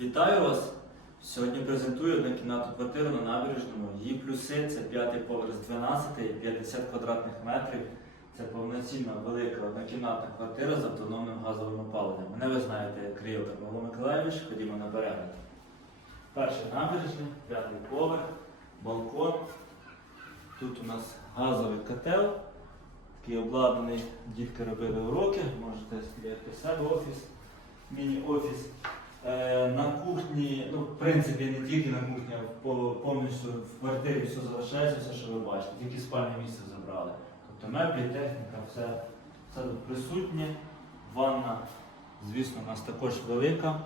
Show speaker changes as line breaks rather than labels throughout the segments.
Вітаю вас! Сьогодні презентую однокімнатну квартиру на набережному. Її плюси це п'ятий поверх з 12, і 50 квадратних метрів. Це повноцінна велика однокімнатна квартира з автономним газовим опаленням. Мене ви знаєте як ріелтор Павло Миколаївич, ходімо на перегляд. Перший набережний, п'ятий поверх, балкон. Тут у нас газовий котел, такий обладнаний, дітки робили уроки, можете сприяти себе офіс, міні-офіс. Е, На кухні, ну, в принципі, не тільки на кухні, а повністю в квартирі все залишається, все, що ви бачите, тільки спальне місце забрали. Тобто меблі, техніка, все, все тут присутнє. Ванна, звісно, у нас також велика.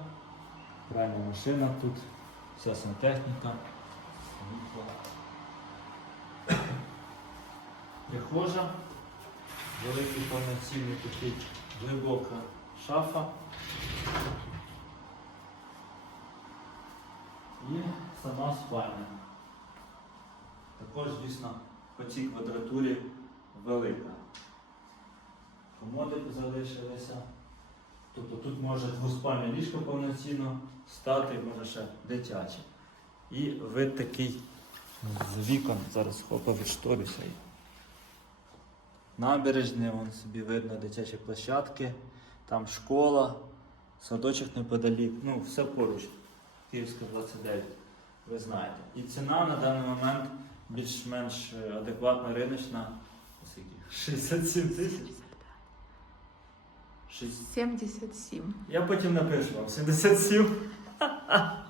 Пральна машина тут, вся сантехніка. Прихожа, великий повноцінний такий глибока шафа. І сама спальня. Також, звісно, по цій квадратурі велика. Комоди залишилися. Тобто тут може двоспальне ліжко повноцінно стати, може ще дитяче. І вид такий з вікон, зараз хопа відшторюся. Набережне, вон собі видно дитячі площадки, там школа, садочок неподалік, ну все поруч. Київська 29, ви знаєте. І ціна на даний момент більш-менш е, адекватна риночна. Скільки? 67 тисяч. Шість-
77.
Я потім напишу вам 77.